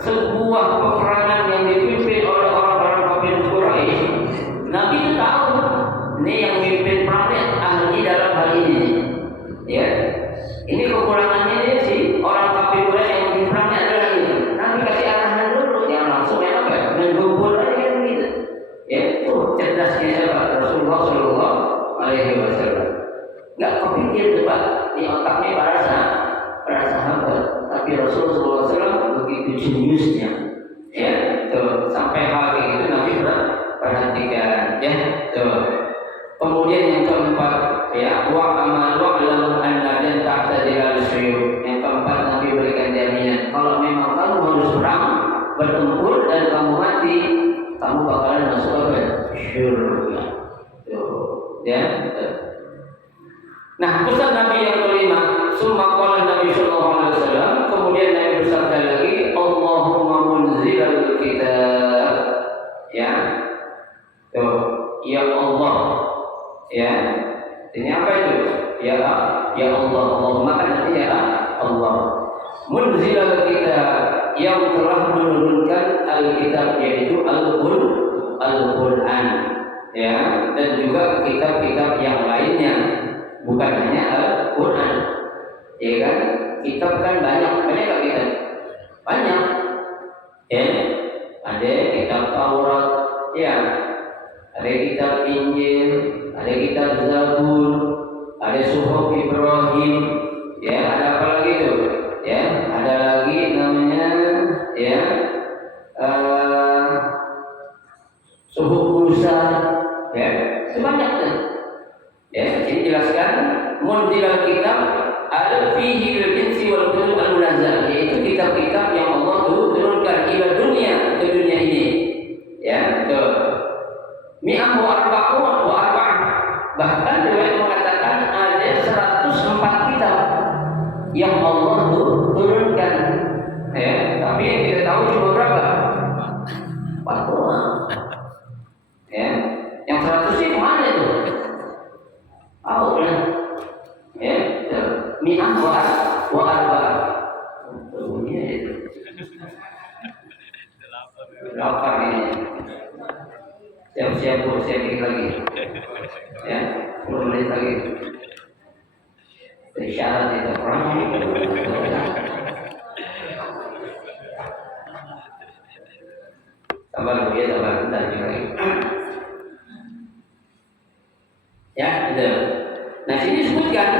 sebuah peperangan yang dipimpin oleh orang-orang kafir Quraisy. Nabi itu tahu, ini yang mimpin perangnya ahli dalam hal ini. Ya, ini kekurangannya dia sih orang kafir Quraisy yang mimpin perangnya adalah ini. Nabi kasih arahan dulu, jangan langsung ya apa? Menggubur aja gitu. Ya, itu cerdasnya siapa? Rasulullah Shallallahu Alaihi Wasallam. Nggak kepikir tuh Pak, di otaknya para sahabat. Tapi Rasulullah SAW begitu jeniusnya. Ya, tuh sampai hal kayak gitu Nabi perhatikan. Ya, tuh. Kemudian yang keempat, ya, wa amalu alam an-nadan ta'tadil al-syuyuk. Yang keempat Nabi mati, kamu bakalan masuk apa? Syurga. Ya. Nah, pesan Nabi yang kelima, summa qala Nabi sallallahu alaihi wasallam, kemudian Nabi bersabda lagi, Allahumma munzilal kitab. Ya. Tuh, ya Allah. Ya. Ini apa itu? Ya Allah. Allahumma kan artinya ya Allah. Munzilal kitab, yang telah menurunkan Alkitab, yaitu Al-Quran, ya, dan juga kitab-kitab yang lainnya, bukan hanya Al-Quran, ya kan? Kitab kan banyak gak kitab? Banyak, ya. Ada kitab Taurat, ya, ada kitab Injil, ada kitab Zabur, ada Suhuf Ibrahim, ya, ada apa lagi tuh? Ya, ada lagi namanya ya Suhuf Musa, ya, sebanyaknya. Ya, ini jelaskan munzilal kitab al-fihi al-jinsi wal kutub al-munazzal, yaitu kitab-kitab yang Allah turunkan ila dunia, ke dunia ini. Ya, tuh. Mi'ahu arba'un wa arba'ah. Bahkan riwayat mengatakan ada 104 kitab yang Allah turunkan, ya, tapi yang kita tahu cuma berapa? 4 doang. Ya, yang 100 ini kemana itu? Tahu kan? Ya, mi'ah wa arba'ah. Bunyinya itu. Lapar ini. Siap-siap dikit lagi. Ya, 10 menit lagi. Isyarat itu orang. Sabar ya, sabar, bentar lagi. Ya, betul. Nah, sini disebutkan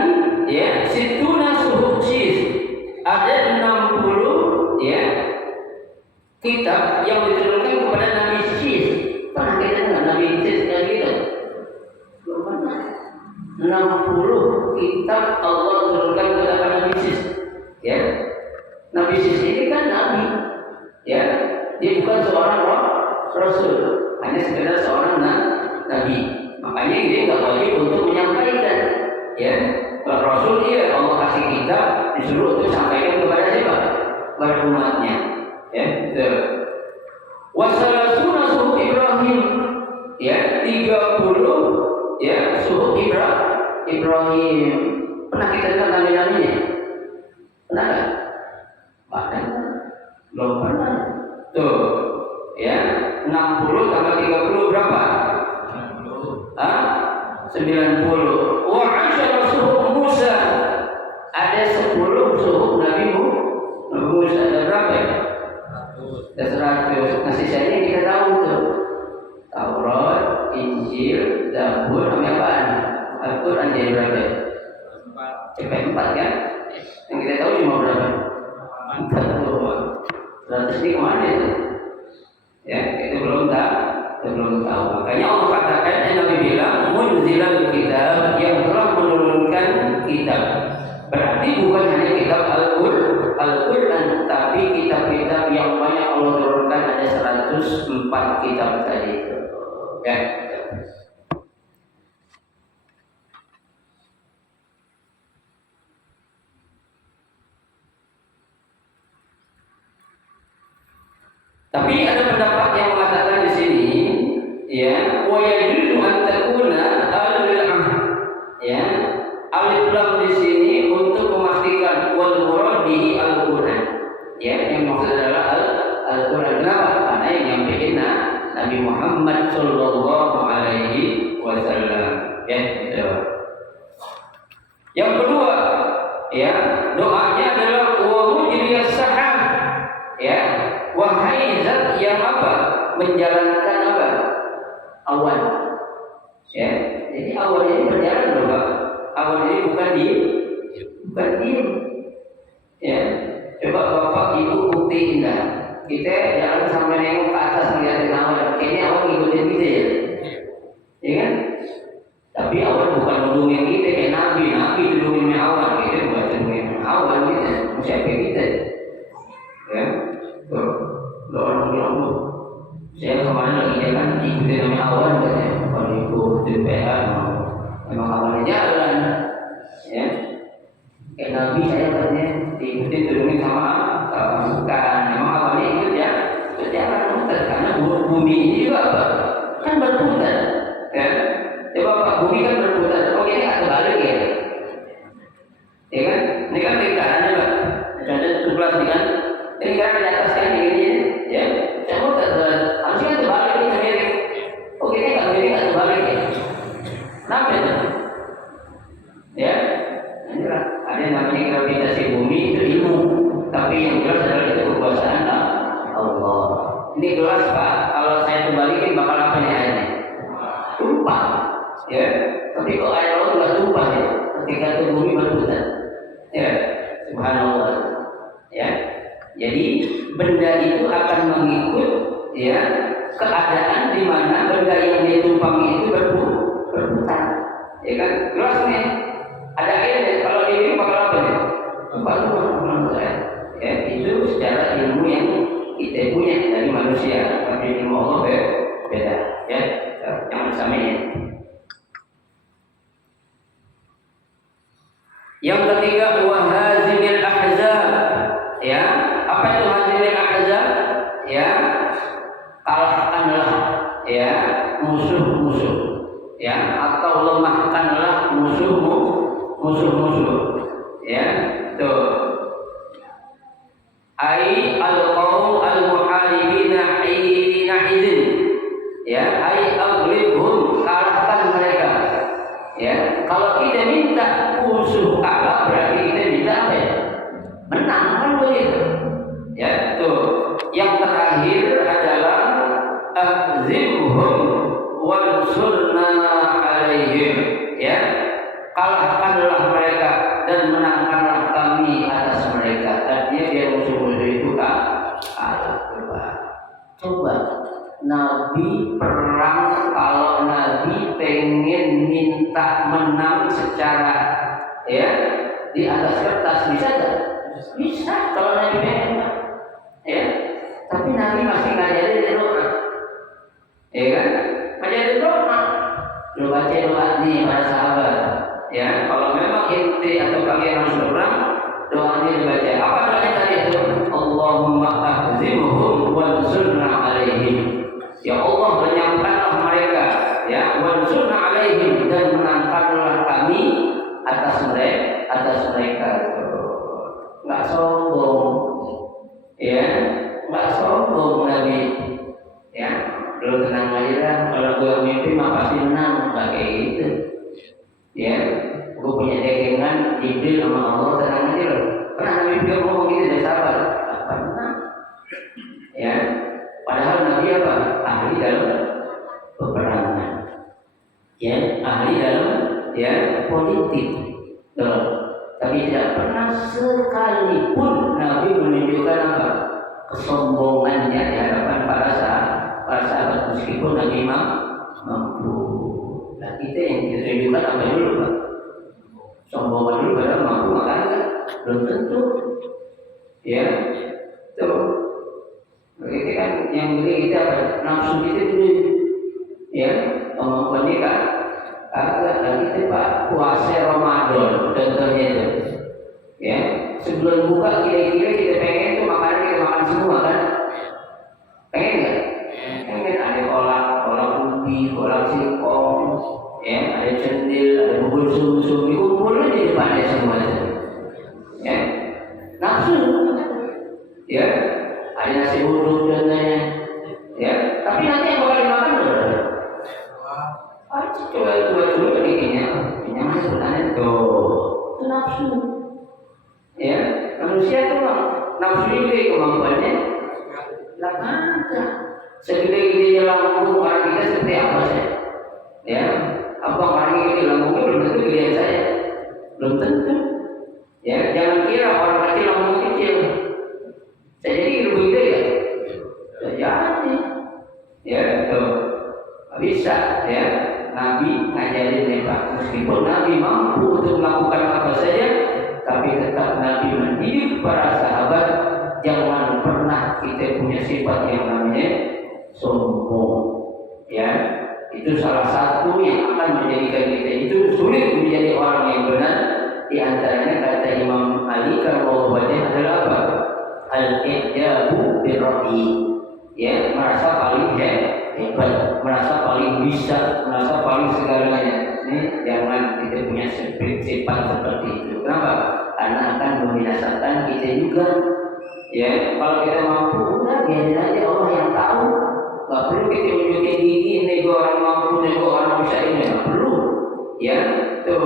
ya, situna suhuf sis. Ada 60 ya kitab yang diturunkan kepada Nabi Sis. Pernah kita dengar Nabi Sis kayak gitu? Belum pernah. 60 kitab Allah turunkan kepada Nabi Sis. Ya. Nabi Sis ini kan nabi. Ya. Dia bukan seorang rasul, hanya sekedar seorang nabi. Makanya dia enggak wajib untuk menyampaikan. Ya. Kalau rasul dia Allah kasih kitab, disuruh untuk sampaikan kepada siapa? Kepada umatnya. Ya, betul. Wasalasuna suhuf Ibrahim. Ya, 30 ya suhuf Ibrahim. Pernah kita dengar nama-namanya? Pernah enggak? Bahkan belum pernah. Tuh. Ya, 60 tambah 30 berapa? 90. Wa 'ashara suhuf Musa. Ada 10 suhuf Nabi Musa. Ada berapa ya? Ada 100. Nah, sisanya kita tahu tuh. Taurat, Injil, Zabur, sama apaan? Al-Quran jadi berapa? 4 kan? Yang kita tahu cuma berapa? 4. 100 ini kemana itu? Ya, itu belum tahu. Makanya Allah katakan, Nabi bilang, munzilal kitab, yang telah menurunkan kitab. Berarti bukan hanya kitab Al-Quran, tapi kitab-kitab yang banyak Allah turunkan, ada 104 kitab tadi itu. Ya. Tapi ada pendapat yang mengatakan di sini, ya, wa yajuzu an takuna al-bil'ah, ya, alif lam di sini untuk memastikan wal murad bihi al-Quran, ya, yang maksud adalah al-Quran. Kenapa? Karena yang nyampaikan Nabi Muhammad sallallahu alaihi wasallam, ya, itu. Yang kedua, ya, doanya adalah wa mujriyas sahab, ya. Wahai zat yang apa? Menjalankan apa? Awan. Ya. Jadi awan ini berjalan loh, Pak. Awan ini bukan diem. Ya. Coba Bapak Ibu buktiin dah. Kita jalan sampai nengok ke atas ngeliatin awan. Kayaknya awan ngikutin kita ya. Ya kan? Tapi awan bukan nundungin kita kayak Nabi nundungin awan. Kita bukan nundungin awan kita. Siapa kita? Ya. Orang bilang lu, kemarin lagi jalan ikutin namanya awan katanya, kalau ikutin PA memang awannya jalan, ya. Kayak Nabi saya katanya diikutin turunnya sama bukan, memang awannya ikut ya berjalan muter karena bumi ini juga apa? Kan berputar, ya. Coba Pak, bumi kan berputar, oke ini nggak terbalik ya? Ya kan? Ini kan lingkarannya Pak, ada 17 kan? Ini kan di atas kan ini, ya. Saya mau harusnya terbalik ini sendiri. Oke ini nggak terbalik ya? Kenapa itu? Ya, ada yang namanya gravitasi bumi itu ilmu, tapi yang jelas adalah itu kekuasaan Allah. Ini jelas Pak, kalau saya terbalikin bakal apa nih airnya? Tumpah, ya. Tapi kalau air laut nggak tumpah ya, ketika itu bumi berputar, ya. Subhanallah, ya. Jadi benda itu akan mengikut, ya, keadaan di mana benda yang dia tumpangi itu berputar, ya kan? Jelas nih. Ada air kalau di ini bakal apa nih? Tumpah saya. Ya, itu secara ilmu yang kita punya dari manusia, tapi ilmu Allah beda, ya. Jangan samain. Yang ketiga wahazimil ahzab, ya. Apa itu hazimil ahzab? Ya, kalahkanlah, ya, musuh-musuh, ya, atau lemahkanlah musuh-musuh, ya. Tuh. Ai al-qaum al-muharibina hina idzin, ya, ai aghlibhum, kalahkan mereka, ya. Kalau kita minta musuh kalah berarti kita minta apa ya? Menang kan begitu, ya. Tuh. Yang terakhir adalah azimhum wansurna alaihim, ya. Kalahkanlah mereka dan menangkanlah kami atas mereka. Artinya dia musuh-musuh itu kalah. Coba Nabi perang, kalau Nabi pengen minta menang secara, ya, di atas kertas bisa tak? Bisa kalau Nabi pengen, ya. Tapi Nabi masih ngajarin doa, ya kan? Ngajarin doa. Lu baca doa nih para sahabat. Ya, kalau memang inti atau kalian harus berperang, doanya dibaca. Apa doanya tadi itu? Allahumma ahzimhum wansurna alaihim. Ya Allah, lenyapkanlah mereka, ya, wansurna alaihim, dan menangkanlah kami atas mereka. Enggak sombong. Ya, enggak sombong Nabi. Ya, lu tenang aja lah, kalau gua mimpi mah pasti menang, enggak kayak gitu. Ya, gue punya dagangan Jibril sama Allah, tenang aja loh. Pernah Nabi beliau ngomong gitu dari sahabat? Pernah. Ya, padahal Nabi apa? Ahli dalam peperangan. Ya, ahli dalam, ya, politik. Loh. Tapi tidak pernah sekalipun Nabi menunjukkan apa? Kesombongannya di hadapan para sahabat, meskipun Nabi mampu. Nah, kita yang kita tunjukkan apa dulu Pak? Sombongan dulu padahal mampu makan kan? Belum tentu. Ya, tuh. Kita kan yang beli kita apa? Nafsu kita dulu. Ya, kemampuan ini kan agak lagi kita Pak puasa Ramadan contohnya itu. Ya, sebelum buka kira-kira kita pengen tuh makanan kita makan semua kan? Pengen nggak? Pengen ada kolak ubi, kolak singkong, ya, ada cendil, ada bubur sum-sum, dikumpulin di depannya semuanya, ya, nafsu, ya, ada nasi uduk contohnya, ya, tapi nanti yang bakal dimakan berapa? Coba kenyang sebenarnya tuh, itu nafsu, ya, manusia tuh nafsu ini kemampuannya, lah ada. Segede-gedenya lambung orang kita seperti apa sih? Ya, apa orang ini lambungnya belum tentu gedean saya, belum tentu. Ya, jangan kira orang kecil lambung kecil. Saya jadi lebih gede ya, jadi. Ya, itu bisa. Ya, Nabi ngajarin nih Pak, meskipun Nabi mampu untuk melakukan apa saja, tapi tetap Nabi mendidik para sahabat jangan pernah kita punya sifat yang namanya sombong. Itu salah satu yang akan menjadikan kita itu sulit menjadi orang yang benar. Di antaranya kata Imam Ali kalau wajah adalah apa? Al-i'jabu birra'i. Ya, merasa paling hebat, merasa paling bisa, merasa paling segalanya. Ini jangan kita punya sifat seperti itu. Kenapa? Karena akan membinasakan kita juga. Ya, kalau kita mampu, udah biarin aja, Allah yang tahu. Gak perlu kita tunjukin gigi, ini gue orang mampu, ini gue orang bisa ini, gak perlu. Ya, tuh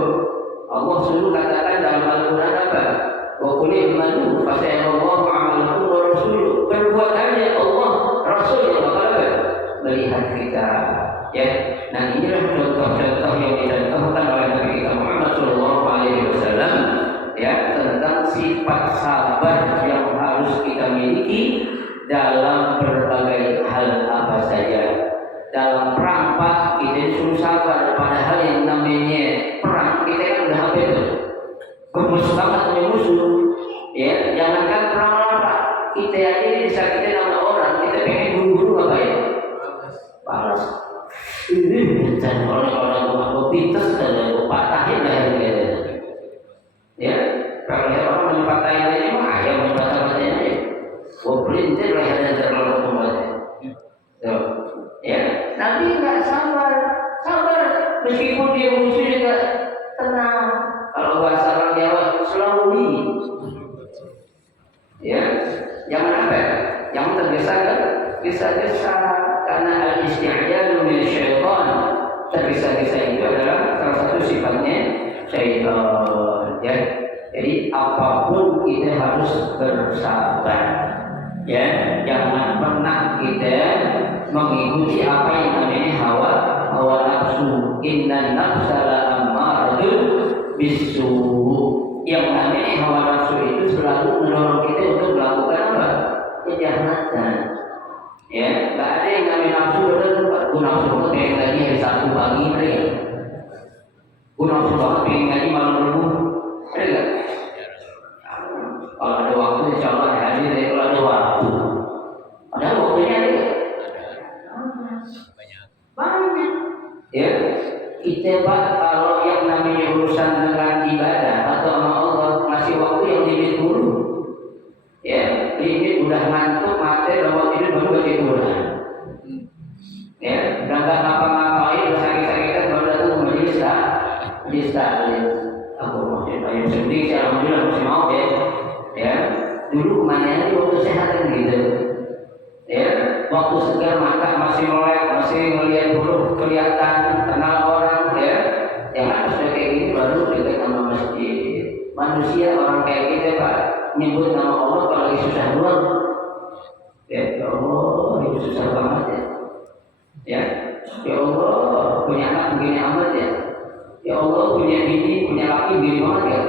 Allah selalu katakan dalam Al-Quran apa? Wa qul i'malu fa sayarallahu 'amalakum wa rasuluh. Berbuat aja, Allah, Rasul yang bakal melihat kita. Ya, nah inilah contoh-contoh yang dicontohkan oleh Nabi kita Muhammad SAW, ya, tentang sifat sabar yang harus kita miliki dalam berbagai hal apa saja. Dalam perang kita disuruh sabar, padahal yang namanya perang kita kan udah apa itu? Gemes banget punya musuh. Ya, jangankan perang apa, kita aja disakitin sama orang, kita pengen buru-buru apa ya? Balas. Ini dan orang-orang tua pintas dan patahin lah yang gitu. Ya, kalau orang menyepatahin aja mah ayam menyepatahin aja. Perintil lah yang terlalu kembali. Ya, Nabi nggak sabar, meskipun dia musuh juga tenang. Kalau bahasa orang Jawa slowly. Ya, jangan apa? Yang tergesa kan? Gesa-gesa karena al-isti'jalu min syaitan. Tergesa-gesa itu adalah salah satu sifatnya syaitan. Ya, jadi apapun kita harus bersabar. Ya, jangan pernah kita mengikuti apa yang namanya hawa nafsu. Inna nafsa la'ammaratun bisu. Yang namanya hawa nafsu itu selalu mendorong kita untuk melakukan apa? Kejahatan. Ya, nggak ada yang namanya nafsu dan nafsu itu kayak tadi hari Sabtu pagi ada ya. Nafsu banget pengen ngaji malam Rabu ada nggak? Kalau ada waktu insya Allah hadir. Kalau ada waktu, padahal waktunya ada nggak? Banyak. Ya, kita Pak kalau yang namanya urusan dengan ibadah atau sama Allah masih waktu yang limit dulu. Ya, limit udah ngantuk mati bawa tidur baru baca Quran. Ya, udah nggak ngapa-ngapain, udah sakit-sakitan baru datang majelis taklim. Aku masih banyak sedih, alhamdulillah masih mau ya. Ya, dulu kemana aja waktu sehat kan gitu. Ya, waktu segar mata masih melek, masih melihat buruk kelihatan, kenal orang, ya. Jangan sudah kayak gini baru dekat sama masjid. Manusia orang kayak kita Pak nyebut nama Allah kalau lagi susah doang. Ya Allah, itu susah banget ya. Ya Allah, punya anak begini amat ya. Ya Allah, punya bini, punya laki begini banget ya.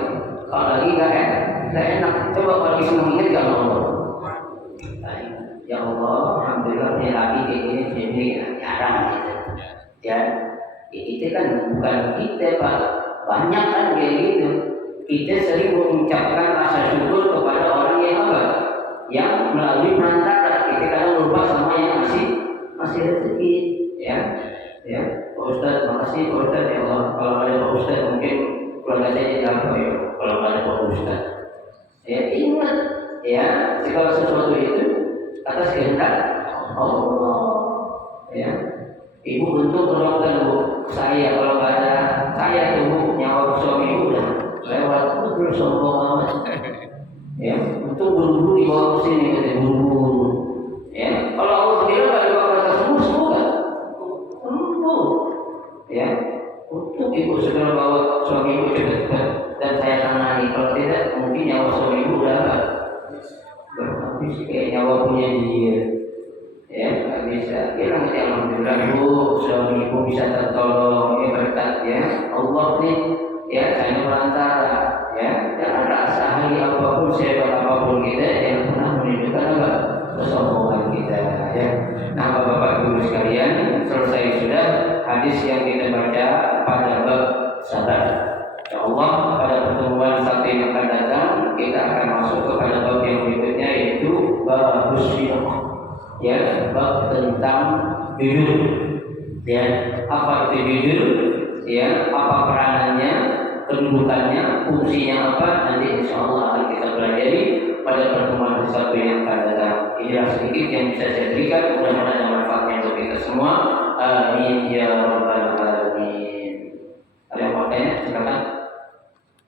Kalau lagi nggak enak. Coba kalau lagi senang ingat gak Allah? Ya Allah, alhamdulillah punya laki kayak gini ya, jarang gitu. Ya, itu kan bukan kita Pak. Banyak kan kayak gitu. Kita sering mengucapkan rasa syukur kepada orang yang apa? Yang melalui perantara. Kita kadang lupa sama yang masih rezeki. Ya, Pak Ustadz, makasih Pak Ustadz ya Allah. Kalau ada Pak Ustadz mungkin keluarga saya jadi apa ya? Kalau ada Pak Ustadz. Ya ingat, ya segala sesuatu itu atas kehendak Allah. Ya, ibu untuk tolongkan Bu saya kalau nggak ada saya tuh Bu, nyawa suami ibu udah lewat terus sombong amat. Ya, untuk buru-buru dibawa ke sini kita buru-buru. Ya, kalau Allah bilang nggak dibawa ke sembuh nggak? Sembuh. Ya, untuk ibu segera bawa suami ibu cepat dan saya tangani. Kalau tidak mungkin nyawa suami ibu udah habis kayak nyawa punya dia. Ya, nggak bisa. Bilang ya alhamdulillah Bu, suami ibu bisa tertolong. Ini berkat ya Allah nih. Ya, saya perantara. Ya, jangan rasa hari apapun sehebat apapun kita yang pernah menunjukkan apa kesombongan kita. Ya, nah Bapak Ibu sekalian, selesai sudah hadis yang kita baca pada bab sabar. Ya Allah, pada pertemuan satu yang akan datang kita akan masuk kepada bab yang berikutnya yaitu bab syirk. Ya, bab tentang jujur. Ya, apa itu jujur, ya, apa peranannya, kedudukannya, fungsinya apa, nanti insya Allah akan kita pelajari pada pertemuan satu yang akan datang. Inilah sedikit yang bisa saya berikan, mudah-mudahan ada manfaatnya untuk kita semua. Amin ya rabbal alamin. Ada yang mau tanya? Silakan.